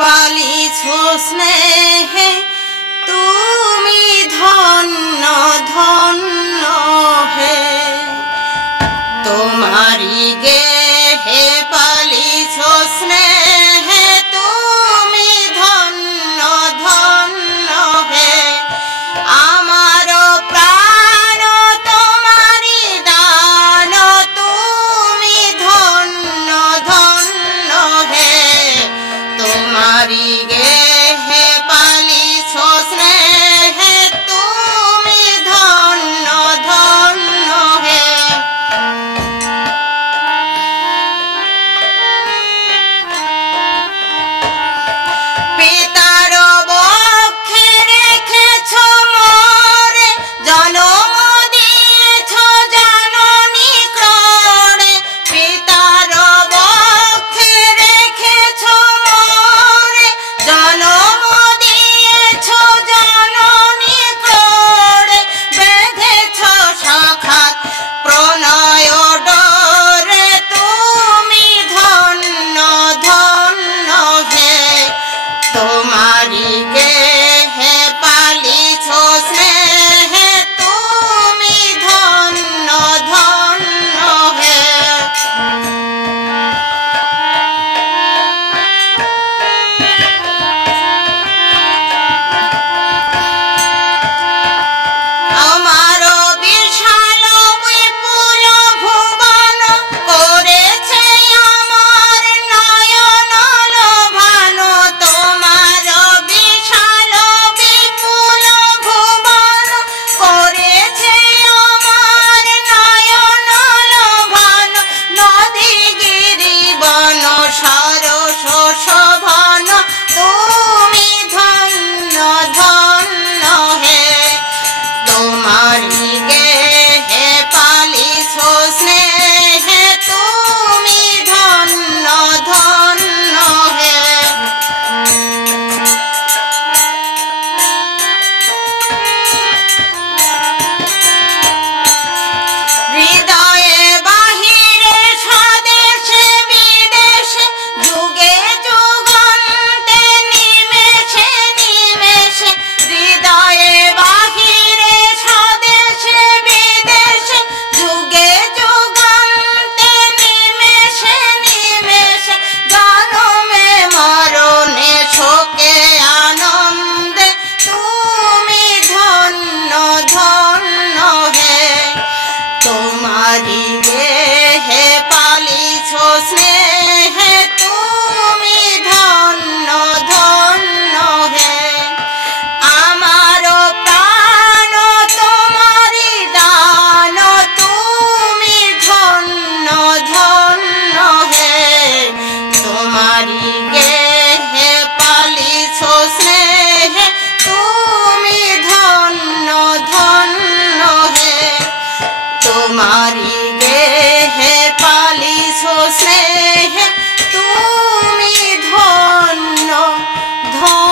পালিছো স্নেহে তুমি ধন্য ধন্য হে তোমারি গেহে পালিছো স্নেহে তুমি ধন্য ধন্য হে আমার প্রাণ তোমারি দান তুমি ধন্য ধন্য হে তোমারি গেহে পালিছো স্নেহে তুমি ধন্য ধন্য হে পিতার বক্ষে রেখেছো মোরে জনম দিয়েছো জননী ক্রোড়ে পিতার বক্ষে রেখেছো মোরে জনম দিয়েছো জননী ক্রোড়ে বেঁধেছো সাখাত প্রণয় ডোরে তুমি ধন্য ধন্য হে তোমারি গেহে পালিছো স্নেহে তুমি ধন্য ধন্য হে আমার বিশাল বিপুল ভুবন করেছে আমার নয়ন লোভানো তোমার বিশাল বিপুল ভুবন করেছে আমার নয়ন লোভানো নদী গিরি বন সরস শোভন তুমি ধন্য ধন্য হে তোমারি গেহে পালিছো স্নেহে তুমি ধন্য ধন্য হে হৃদয়ে বাহিরে স্বদেশে বিদেশে যুগে যুগান্তে নিমেষে নিমেষে হৃদয়ে বাহিরে স্বদেশে বিদেশে যুগে যুগান্তে নিমেষে নিমেষে জনমে মরণে শোকে আনন্দে তুমি ধন্য ধন্য হে তোমারি গেহে পালিছো স্নেহে তুমি ধন্য ধন্য হে আমার প্রাণ তোমারি দান তুমি ধন্য ধন্য হে তোমারি গেহে পালিছো স্নেহে তুমি ধন্য ধন্য হে তোমারি গেহে পালিছো স্নেহে তুমি ধন্য ধন্য